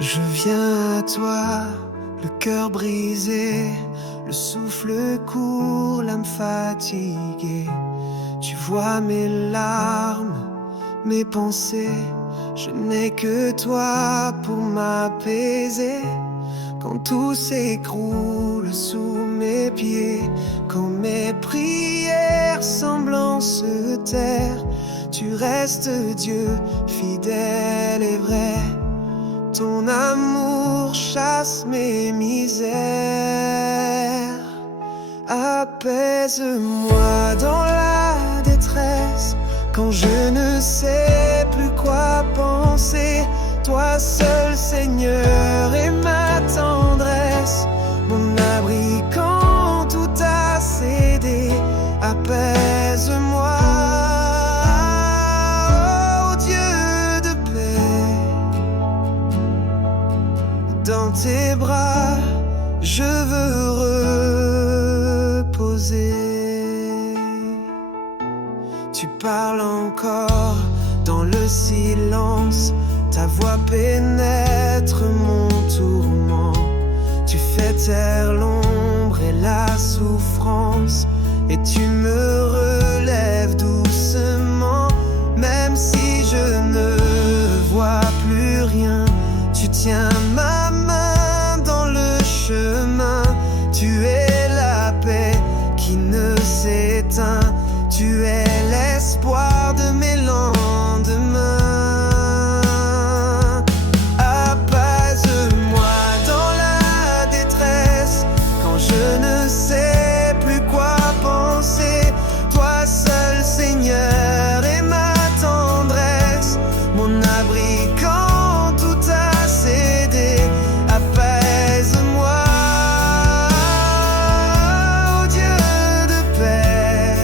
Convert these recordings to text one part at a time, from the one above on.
Je viens à toi, le cœur brisé, le souffle court, l'âme fatiguée. Tu vois mes larmes, mes pensées, je n'ai que toi pour m'apaiser. Quand tout s'écroule sous mes pieds, quand mes prières semblent se taire, tu restes Dieu, fidèle et vrai. Ton amour chasse mes misères. Apaise-moi dans la détresse, quand je ne sais plus quoi penser. Toi seul, Seigneur, est ma tendresse, mon abri quand tout a cédé. Apaise-moi, oh Dieu de paix. Dans tes bras, je veux reposer. Tu parles encore dans le silence, ta voix pénètre mon tourment. Tu fais taire l'ombre et la souffrance, et tu me relèves doucement. Même si je ne vois plus rien, tu tiens ma main dans le chemin. Tu es la paix qui ne s'éteint, tu es l'espoir de mes lendemains. Apaise-moi dans la détresse, quand je ne sais plus quoi penser. Toi seul, Seigneur, est ma tendresse, mon abri quand tout a cédé. Apaise-moi, oh Dieu de paix.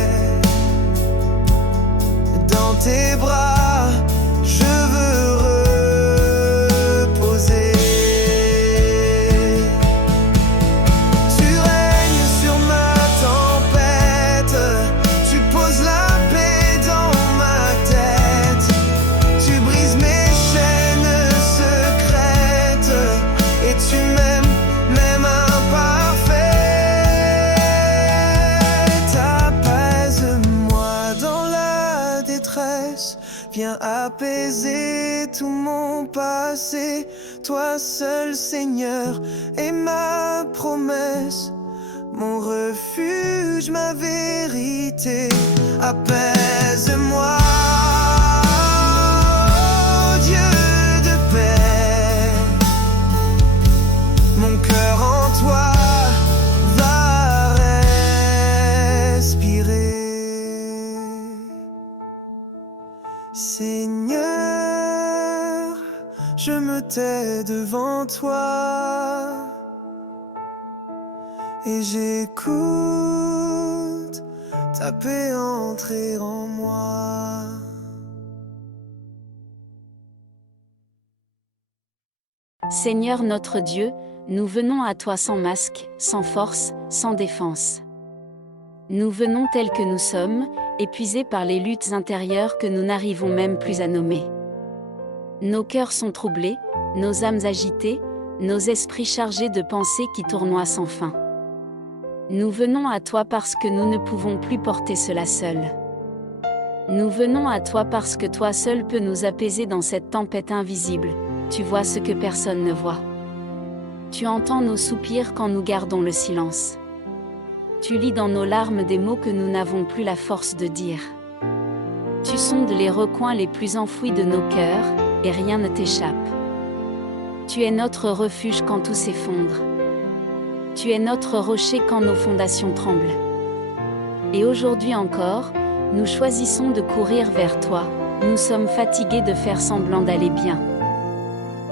Dans tes bras, je veux reposer. Tu règnes sur ma tempête, tu poses la paix dans ma tête. Tu brises mes chaînes secrètes, et tu m'aimes, même imparfaite. Apaise-moi dans la détresse, viens apaiser tout mon passé. Toi seul, Seigneur, est ma promesse, mon refuge, ma vérité. Apaise-moi, oh Dieu de paix. Mon cœur en toi va respirer. Seigneur, je me tais devant toi et j'écoute ta paix entrer en moi. Seigneur notre Dieu, nous venons à toi sans masque, sans force, sans défense. Nous venons tels que nous sommes, épuisés par les luttes intérieures que nous n'arrivons même plus à nommer. Nos cœurs sont troublés, nos âmes agitées, nos esprits chargés de pensées qui tournoient sans fin. Nous venons à toi parce que nous ne pouvons plus porter cela seuls. Nous venons à toi parce que toi seul peux nous apaiser dans cette tempête invisible. Tu vois ce que personne ne voit. Tu entends nos soupirs quand nous gardons le silence. Tu lis dans nos larmes des mots que nous n'avons plus la force de dire. Tu sondes les recoins les plus enfouis de nos cœurs, et rien ne t'échappe. Tu es notre refuge quand tout s'effondre. Tu es notre rocher quand nos fondations tremblent. Et aujourd'hui encore, nous choisissons de courir vers toi. Nous sommes fatigués de faire semblant d'aller bien,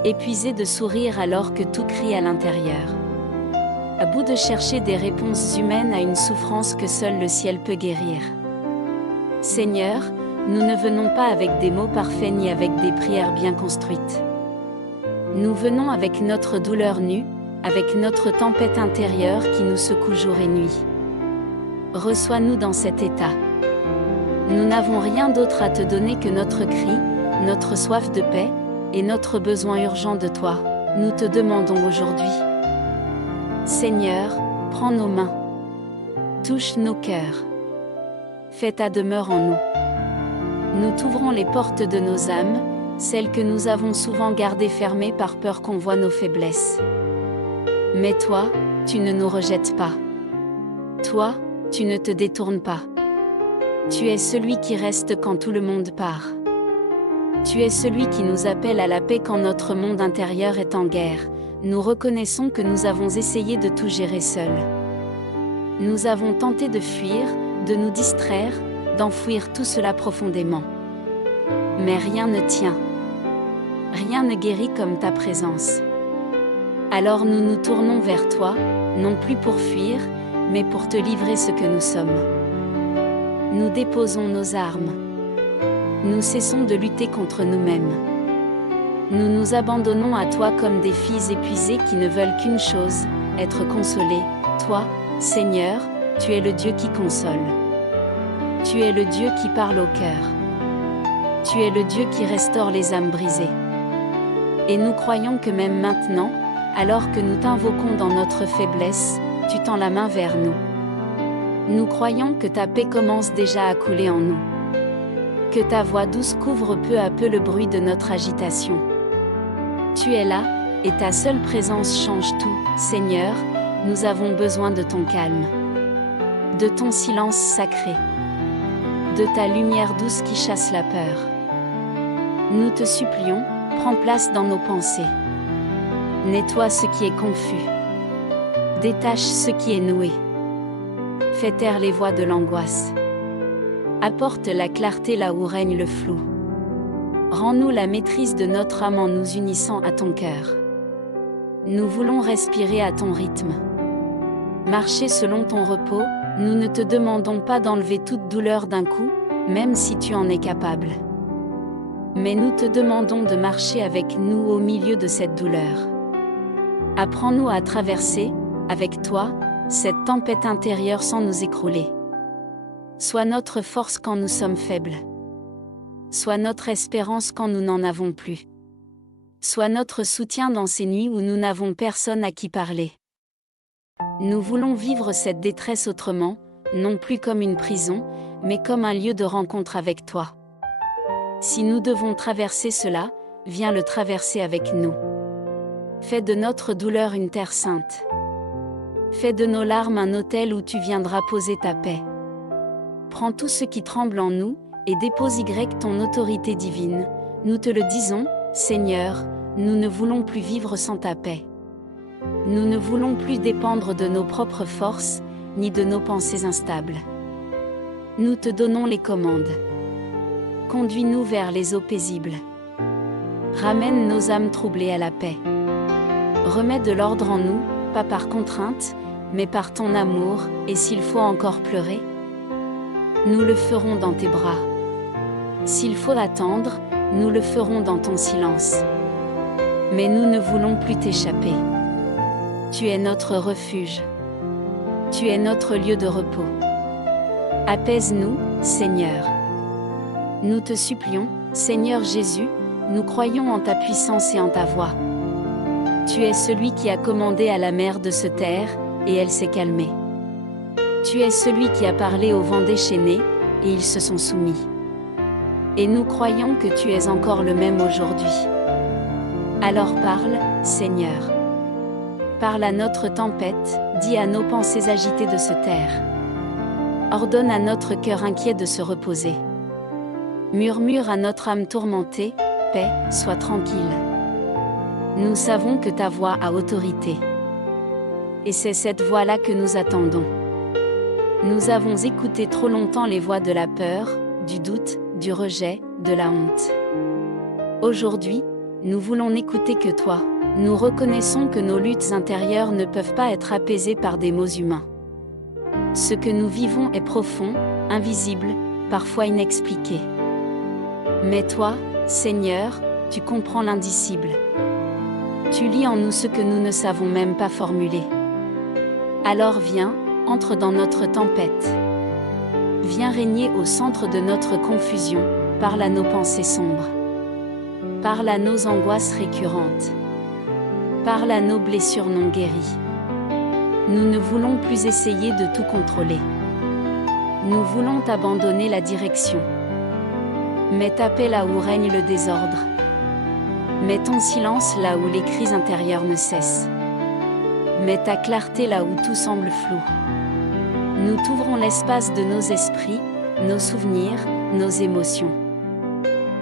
épuisés de sourire alors que tout crie à l'intérieur, à bout de chercher des réponses humaines à une souffrance que seul le ciel peut guérir. Seigneur, nous ne venons pas avec des mots parfaits ni avec des prières bien construites. Nous venons avec notre douleur nue, avec notre tempête intérieure qui nous secoue jour et nuit. Reçois-nous dans cet état. Nous n'avons rien d'autre à te donner que notre cri, notre soif de paix, et notre besoin urgent de toi. nous te demandons aujourd'hui. Seigneur, prends nos mains. Touche nos cœurs. Fais ta demeure en nous. Nous t'ouvrons les portes de nos âmes, celles que nous avons souvent gardées fermées par peur qu'on voie nos faiblesses. Mais toi, tu ne nous rejettes pas. Toi, tu ne te détournes pas. Tu es celui qui reste quand tout le monde part. Tu es celui qui nous appelle à la paix quand notre monde intérieur est en guerre. Nous reconnaissons que nous avons essayé de tout gérer seuls. Nous avons tenté de fuir, de nous distraire, d'enfouir tout cela profondément. Mais rien ne tient. Rien ne guérit comme ta présence. Alors nous nous tournons vers toi, non plus pour fuir, mais pour te livrer ce que nous sommes. Nous déposons nos armes. Nous cessons de lutter contre nous-mêmes. Nous nous abandonnons à toi comme des filles épuisées qui ne veulent qu'une chose, être consolées. Toi, Seigneur, tu es le Dieu qui console. Tu es le Dieu qui parle au cœur. Tu es le Dieu qui restaure les âmes brisées. Et nous croyons que même maintenant, alors que nous t'invoquons dans notre faiblesse, tu tends la main vers nous. Nous croyons que ta paix commence déjà à couler en nous. Que ta voix douce couvre peu à peu le bruit de notre agitation. Tu es là, et ta seule présence change tout. Seigneur, nous avons besoin de ton calme. De ton silence sacré. De ta lumière douce qui chasse la peur. Nous te supplions, prends place dans nos pensées. Nettoie ce qui est confus. Détache ce qui est noué. Fais taire les voix de l'angoisse. Apporte la clarté là où règne le flou. Rends-nous la maîtrise de notre âme en nous unissant à ton cœur. Nous voulons respirer à ton rythme. Marcher selon ton repos, nous ne te demandons pas d'enlever toute douleur d'un coup, même si tu en es capable. Mais nous te demandons de marcher avec nous au milieu de cette douleur. Apprends-nous à traverser, avec toi, cette tempête intérieure sans nous écrouler. Sois notre force quand nous sommes faibles. Sois notre espérance quand nous n'en avons plus. Sois notre soutien dans ces nuits où nous n'avons personne à qui parler. Nous voulons vivre cette détresse autrement, non plus comme une prison, mais comme un lieu de rencontre avec toi. Si nous devons traverser cela, viens le traverser avec nous. Fais de notre douleur une terre sainte. Fais de nos larmes un autel où tu viendras poser ta paix. Prends tout ce qui tremble en nous, et dépose ton autorité divine. Nous te le disons, Seigneur, nous ne voulons plus vivre sans ta paix. Nous ne voulons plus dépendre de nos propres forces, ni de nos pensées instables. Nous te donnons les commandes. Conduis-nous vers les eaux paisibles. Ramène nos âmes troublées à la paix. Remets de l'ordre en nous, pas par contrainte, mais par ton amour, et s'il faut encore pleurer, nous le ferons dans tes bras. S'il faut attendre, nous le ferons dans ton silence. Mais nous ne voulons plus t'échapper. Tu es notre refuge. Tu es notre lieu de repos. Apaise-nous, Seigneur. Nous te supplions, Seigneur Jésus, nous croyons en ta puissance et en ta voix. Tu es celui qui a commandé à la mer de se taire, et elle s'est calmée. Tu es celui qui a parlé aux vents déchaînés, et ils se sont soumis. Et nous croyons que tu es encore le même aujourd'hui. Alors parle, Seigneur. Parle à notre tempête, dis à nos pensées agitées de se taire. Ordonne à notre cœur inquiet de se reposer. Murmure à notre âme tourmentée, paix, sois tranquille. Nous savons que ta voix a autorité. Et c'est cette voix-là que nous attendons. Nous avons écouté trop longtemps les voix de la peur, du doute, du rejet, de la honte. Aujourd'hui, nous voulons n'écouter que toi. Nous reconnaissons que nos luttes intérieures ne peuvent pas être apaisées par des mots humains. Ce que nous vivons est profond, invisible, parfois inexpliqué. Mais toi, Seigneur, tu comprends l'indicible. Tu lis en nous ce que nous ne savons même pas formuler. Alors viens, entre dans notre tempête. Viens régner au centre de notre confusion, parle à nos pensées sombres. Parle à nos angoisses récurrentes. Parle à nos blessures non guéries. Nous ne voulons plus essayer de tout contrôler. Nous voulons t'abandonner la direction. Mets ta paix là où règne le désordre. Mets ton silence là où les cris intérieurs ne cessent. Mets ta clarté là où tout semble flou. Nous t'ouvrons l'espace de nos esprits, nos souvenirs, nos émotions.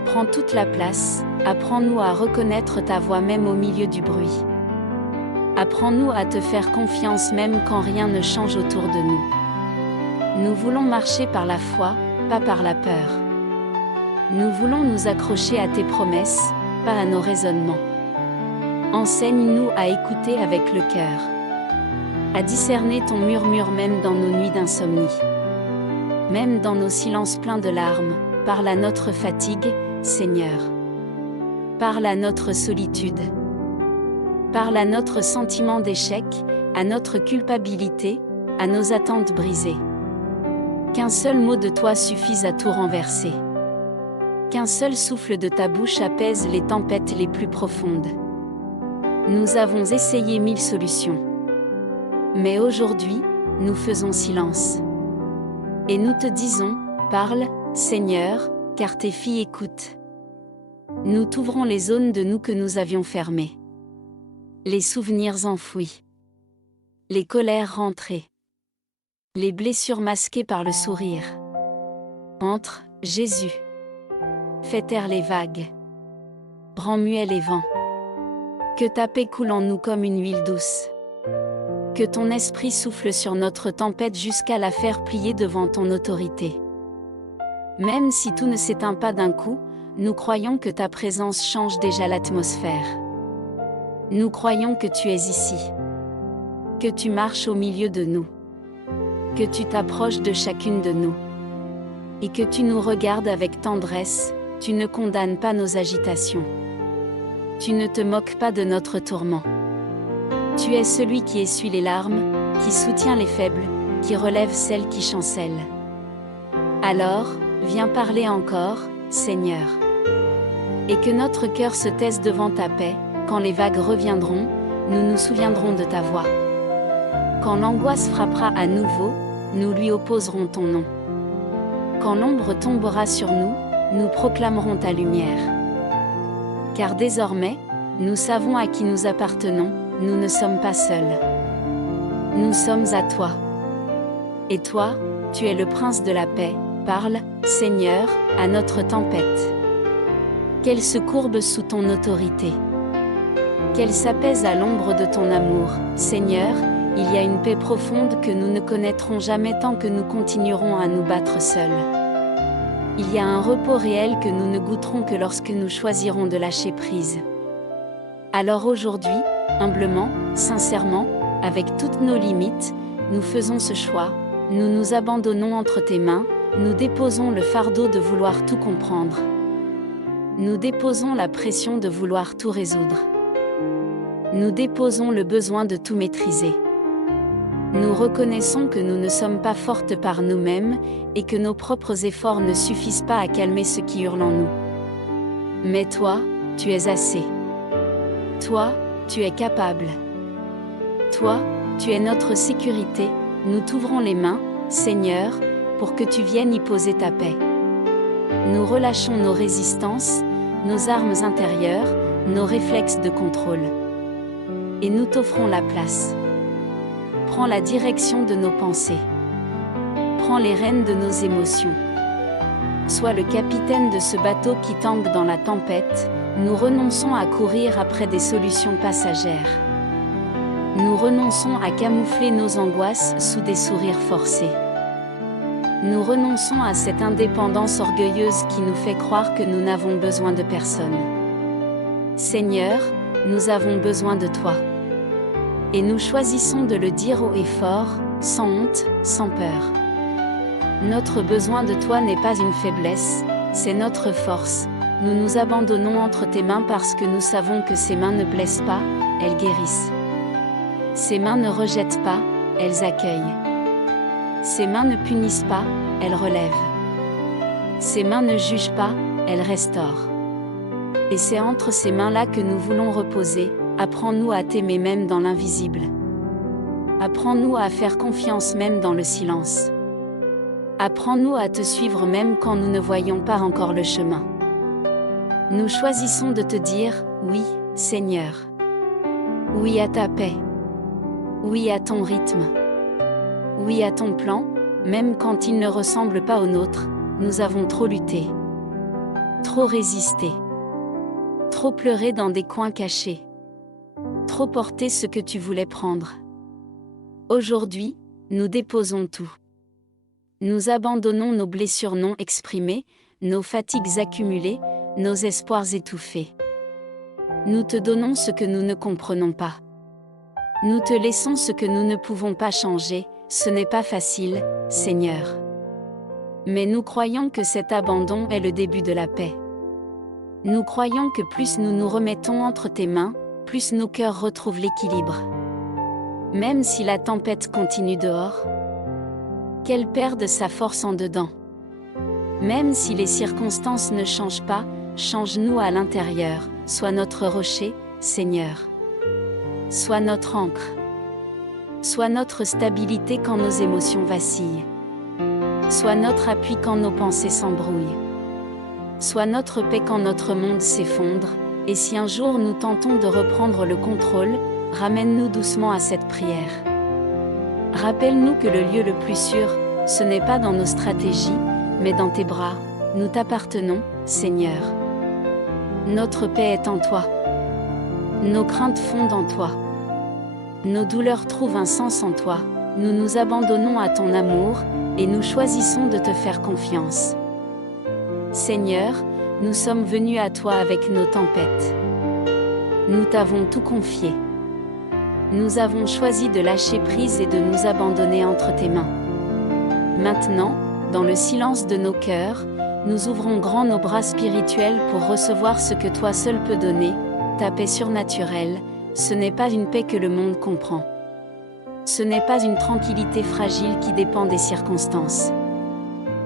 Prends toute la place, apprends-nous à reconnaître ta voix même au milieu du bruit. Apprends-nous à te faire confiance même quand rien ne change autour de nous. Nous voulons marcher par la foi, pas par la peur. Nous voulons nous accrocher à tes promesses, pas à nos raisonnements. Enseigne-nous à écouter avec le cœur. À discerner ton murmure même dans nos nuits d'insomnie. Même dans nos silences pleins de larmes, parle à notre fatigue, Seigneur. Parle à notre solitude. Parle à notre sentiment d'échec, à notre culpabilité, à nos attentes brisées. Qu'un seul mot de toi suffise à tout renverser. Qu'un seul souffle de ta bouche apaise les tempêtes les plus profondes. Nous avons essayé 1000 solutions. Mais aujourd'hui, nous faisons silence. Et nous te disons, parle, Seigneur, car tes filles écoutent. Nous t'ouvrons les zones de nous que nous avions fermées. Les souvenirs enfouis. Les colères rentrées. Les blessures masquées par le sourire. Entre, Jésus. Fais taire les vagues. Rends muets les vents. Que ta paix coule en nous comme une huile douce. Que ton esprit souffle sur notre tempête jusqu'à la faire plier devant ton autorité. Même si tout ne s'éteint pas d'un coup, nous croyons que ta présence change déjà l'atmosphère. Nous croyons que tu es ici. Que tu marches au milieu de nous. Que tu t'approches de chacune de nous. Et que tu nous regardes avec tendresse, tu ne condamnes pas nos agitations. Tu ne te moques pas de notre tourment. Tu es celui qui essuie les larmes, qui soutient les faibles, qui relève celles qui chancellent. Alors, viens parler encore, Seigneur. Et que notre cœur se taise devant ta paix, quand les vagues reviendront, nous nous souviendrons de ta voix. Quand l'angoisse frappera à nouveau, nous lui opposerons ton nom. Quand l'ombre tombera sur nous, nous proclamerons ta lumière. Car désormais, nous savons à qui nous appartenons, nous ne sommes pas seuls. Nous sommes à toi. Et toi, tu es le prince de la paix, parle, Seigneur, à notre tempête. Qu'elle se courbe sous ton autorité. Qu'elle s'apaise à l'ombre de ton amour, Seigneur, il y a une paix profonde que nous ne connaîtrons jamais tant que nous continuerons à nous battre seuls. Il y a un repos réel que nous ne goûterons que lorsque nous choisirons de lâcher prise. Alors aujourd'hui, humblement, sincèrement, avec toutes nos limites, nous faisons ce choix, nous nous abandonnons entre tes mains, nous déposons le fardeau de vouloir tout comprendre. Nous déposons la pression de vouloir tout résoudre. Nous déposons le besoin de tout maîtriser. Nous reconnaissons que nous ne sommes pas fortes par nous-mêmes, et que nos propres efforts ne suffisent pas à calmer ce qui hurle en nous. Mais toi, tu es assez. Toi, tu es capable. Toi, tu es notre sécurité, nous t'ouvrons les mains, Seigneur, pour que tu viennes y poser ta paix. Nous relâchons nos résistances, nos armes intérieures, nos réflexes de contrôle. Et nous t'offrons la place. Prends la direction de nos pensées. Prends les rênes de nos émotions. Sois le capitaine de ce bateau qui tangue dans la tempête, nous renonçons à courir après des solutions passagères. Nous renonçons à camoufler nos angoisses sous des sourires forcés. Nous renonçons à cette indépendance orgueilleuse qui nous fait croire que nous n'avons besoin de personne. Seigneur, nous avons besoin de toi. Et nous choisissons de le dire haut et fort, sans honte, sans peur. Notre besoin de toi n'est pas une faiblesse, c'est notre force. Nous nous abandonnons entre tes mains parce que nous savons que ces mains ne blessent pas, elles guérissent. Ces mains ne rejettent pas, elles accueillent. Ces mains ne punissent pas, elles relèvent. Ces mains ne jugent pas, elles restaurent. Et c'est entre ces mains-là que nous voulons reposer, apprends-nous à t'aimer même dans l'invisible. Apprends-nous à faire confiance même dans le silence. Apprends-nous à te suivre même quand nous ne voyons pas encore le chemin. Nous choisissons de te dire « Oui, Seigneur ». Oui à ta paix. Oui à ton rythme. Oui à ton plan, même quand il ne ressemble pas au nôtre. Nous avons trop lutté. Trop résisté. Trop pleuré dans des coins cachés. Trop porté ce que tu voulais prendre. Aujourd'hui, nous déposons tout. Nous abandonnons nos blessures non exprimées, nos fatigues accumulées, nos espoirs étouffés. Nous te donnons ce que nous ne comprenons pas. Nous te laissons ce que nous ne pouvons pas changer, ce n'est pas facile, Seigneur. Mais nous croyons que cet abandon est le début de la paix. Nous croyons que plus nous nous remettons entre tes mains, plus nos cœurs retrouvent l'équilibre. Même si la tempête continue dehors, qu'elle perde sa force en dedans. Même si les circonstances ne changent pas, change-nous à l'intérieur, sois notre rocher, Seigneur. Sois notre ancre. Sois notre stabilité quand nos émotions vacillent. Sois notre appui quand nos pensées s'embrouillent. Sois notre paix quand notre monde s'effondre, et si un jour nous tentons de reprendre le contrôle, ramène-nous doucement à cette prière. Rappelle-nous que le lieu le plus sûr, ce n'est pas dans nos stratégies, mais dans tes bras. Nous t'appartenons, Seigneur. Notre paix est en toi. Nos craintes fondent en toi. Nos douleurs trouvent un sens en toi. Nous nous abandonnons à ton amour, et nous choisissons de te faire confiance. Seigneur, nous sommes venus à toi avec nos tempêtes. Nous t'avons tout confié. Nous avons choisi de lâcher prise et de nous abandonner entre tes mains. Maintenant, dans le silence de nos cœurs, nous ouvrons grand nos bras spirituels pour recevoir ce que toi seul peux donner, ta paix surnaturelle. Ce n'est pas une paix que le monde comprend. Ce n'est pas une tranquillité fragile qui dépend des circonstances.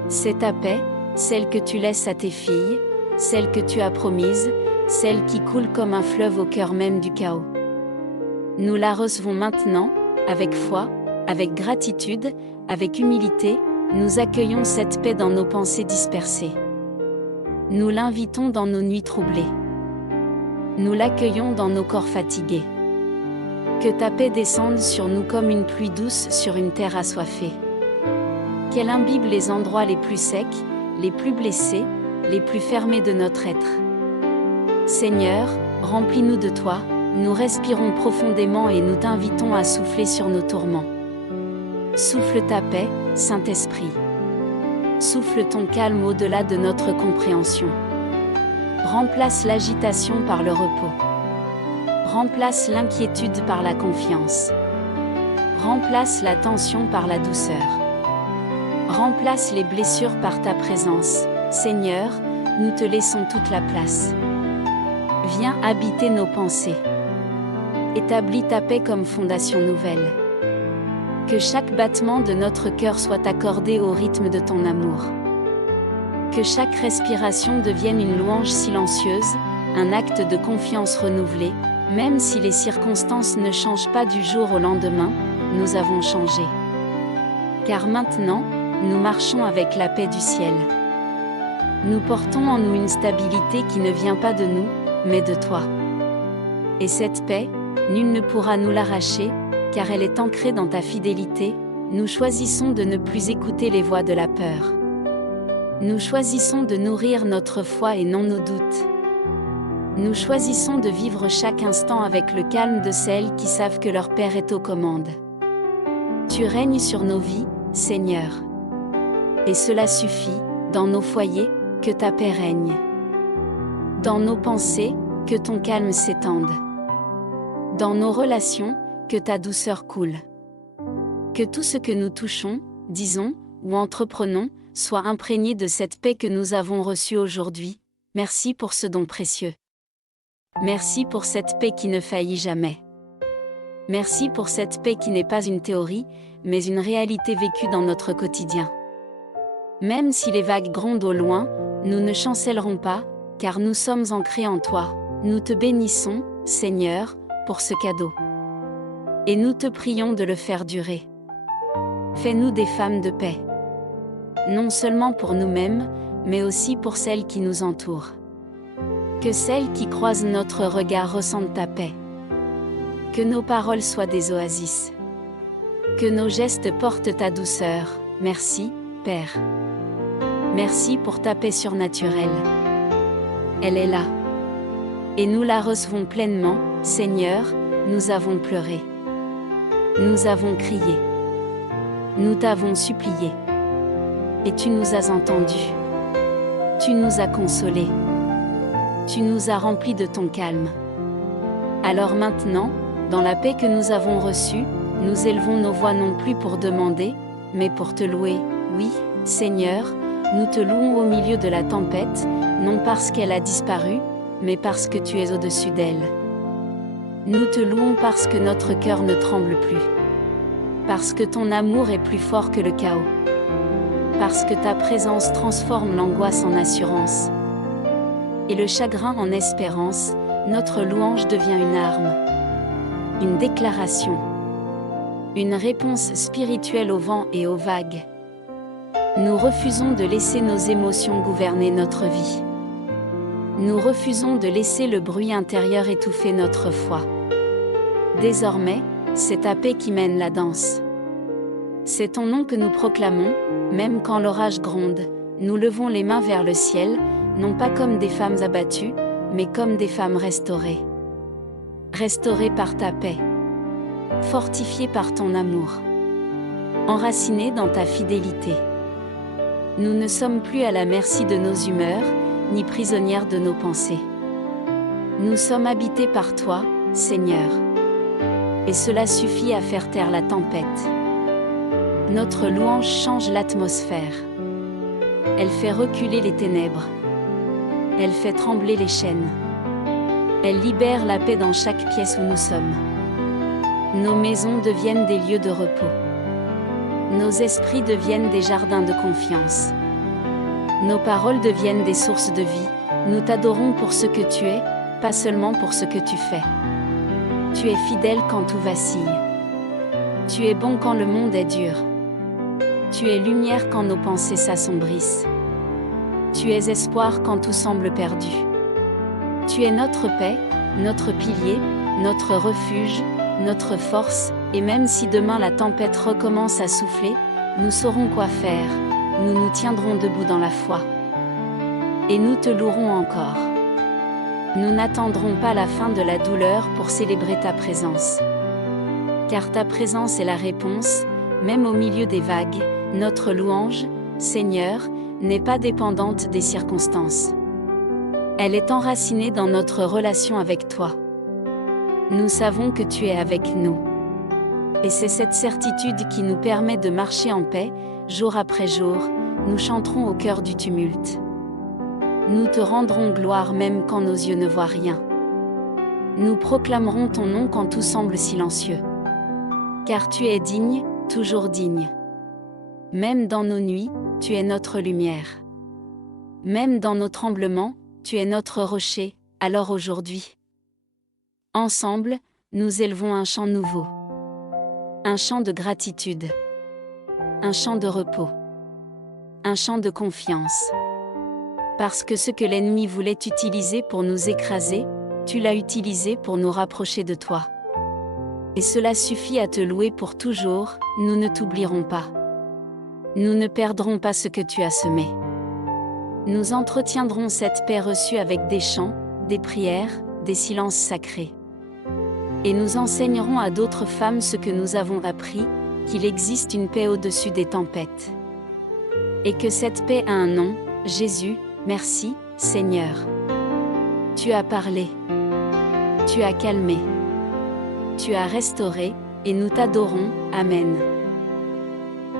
C'est ta paix, celle que tu laisses à tes filles, celle que tu as promise, celle qui coule comme un fleuve au cœur même du chaos. Nous la recevons maintenant, avec foi, avec gratitude, avec humilité, nous accueillons cette paix dans nos pensées dispersées. Nous l'invitons dans nos nuits troublées. Nous l'accueillons dans nos corps fatigués. Que ta paix descende sur nous comme une pluie douce sur une terre assoiffée. Qu'elle imbibe les endroits les plus secs, les plus blessés, les plus fermés de notre être. Seigneur, remplis-nous de toi, nous respirons profondément et nous t'invitons à souffler sur nos tourments. Souffle ta paix, Saint-Esprit. Souffle ton calme au-delà de notre compréhension. Remplace l'agitation par le repos. Remplace l'inquiétude par la confiance. Remplace la tension par la douceur. Remplace les blessures par ta présence. Seigneur, nous te laissons toute la place. Viens habiter nos pensées. Établis ta paix comme fondation nouvelle. Que chaque battement de notre cœur soit accordé au rythme de ton amour. Que chaque respiration devienne une louange silencieuse, un acte de confiance renouvelé, même si les circonstances ne changent pas du jour au lendemain, nous avons changé. Car maintenant, nous marchons avec la paix du ciel. Nous portons en nous une stabilité qui ne vient pas de nous, mais de toi. Et cette paix, nul ne pourra nous l'arracher, car elle est ancrée dans ta fidélité. Nous choisissons de ne plus écouter les voix de la peur. Nous choisissons de nourrir notre foi et non nos doutes. Nous choisissons de vivre chaque instant avec le calme de celles qui savent que leur Père est aux commandes. Tu règnes sur nos vies, Seigneur. Et cela suffit, dans nos foyers, que ta paix règne. Dans nos pensées, que ton calme s'étende. Dans nos relations, que ta douceur coule. Que tout ce que nous touchons, disons, ou entreprenons, soit imprégné de cette paix que nous avons reçue aujourd'hui. Merci pour ce don précieux. Merci pour cette paix qui ne faillit jamais. Merci pour cette paix qui n'est pas une théorie, mais une réalité vécue dans notre quotidien. Même si les vagues grondent au loin, nous ne chancellerons pas, car nous sommes ancrés en toi. Nous te bénissons, Seigneur, pour ce cadeau. Et nous te prions de le faire durer. Fais-nous des femmes de paix. Non seulement pour nous-mêmes, mais aussi pour celles qui nous entourent. Que celles qui croisent notre regard ressentent ta paix. Que nos paroles soient des oasis. Que nos gestes portent ta douceur. Merci, Père. Merci pour ta paix surnaturelle. Elle est là. Et nous la recevons pleinement, Seigneur, nous avons pleuré. Nous avons crié. Nous t'avons supplié. Et tu nous as entendus. Tu nous as consolés. Tu nous as remplis de ton calme. Alors maintenant, dans la paix que nous avons reçue, nous élevons nos voix non plus pour demander, mais pour te louer. Oui, Seigneur, nous te louons au milieu de la tempête, non parce qu'elle a disparu, mais parce que tu es au-dessus d'elle. Nous te louons parce que notre cœur ne tremble plus. Parce que ton amour est plus fort que le chaos. Parce que ta présence transforme l'angoisse en assurance. Et le chagrin en espérance, notre louange devient une arme. Une déclaration. Une réponse spirituelle au vent et aux vagues. Nous refusons de laisser nos émotions gouverner notre vie. Nous refusons de laisser le bruit intérieur étouffer notre foi. Désormais, c'est ta paix qui mène la danse. C'est ton nom que nous proclamons, même quand l'orage gronde, nous levons les mains vers le ciel, non pas comme des femmes abattues, mais comme des femmes restaurées. Restaurées par ta paix. Fortifiées par ton amour. Enracinées dans ta fidélité. Nous ne sommes plus à la merci de nos humeurs, ni prisonnières de nos pensées. Nous sommes habités par toi, Seigneur. Et cela suffit à faire taire la tempête. Notre louange change l'atmosphère. Elle fait reculer les ténèbres. Elle fait trembler les chaînes. Elle libère la paix dans chaque pièce où nous sommes. Nos maisons deviennent des lieux de repos. Nos esprits deviennent des jardins de confiance. Nos paroles deviennent des sources de vie. Nous t'adorons pour ce que tu es, pas seulement pour ce que tu fais. Tu es fidèle quand tout vacille. Tu es bon quand le monde est dur. Tu es lumière quand nos pensées s'assombrissent. Tu es espoir quand tout semble perdu. Tu es notre paix, notre pilier, notre refuge, notre force, et même si demain la tempête recommence à souffler, nous saurons quoi faire, nous nous tiendrons debout dans la foi. Et nous te louerons encore. Nous n'attendrons pas la fin de la douleur pour célébrer ta présence. Car ta présence est la réponse, même au milieu des vagues, notre louange, Seigneur, n'est pas dépendante des circonstances. Elle est enracinée dans notre relation avec toi. Nous savons que tu es avec nous. Et c'est cette certitude qui nous permet de marcher en paix, jour après jour, nous chanterons au cœur du tumulte. Nous te rendrons gloire même quand nos yeux ne voient rien. Nous proclamerons ton nom quand tout semble silencieux. Car tu es digne, toujours digne. Même dans nos nuits, tu es notre lumière. Même dans nos tremblements, tu es notre rocher, alors aujourd'hui. Ensemble, nous élevons un chant nouveau. Un chant de gratitude. Un chant de repos. Un chant de confiance. Parce que ce que l'ennemi voulait utiliser pour nous écraser, tu l'as utilisé pour nous rapprocher de toi. Et cela suffit à te louer pour toujours, nous ne t'oublierons pas. Nous ne perdrons pas ce que tu as semé. Nous entretiendrons cette paix reçue avec des chants, des prières, des silences sacrés. Et nous enseignerons à d'autres femmes ce que nous avons appris, qu'il existe une paix au-dessus des tempêtes. Et que cette paix a un nom, Jésus, merci, Seigneur. Tu as parlé. Tu as calmé. Tu as restauré, et nous t'adorons, Amen.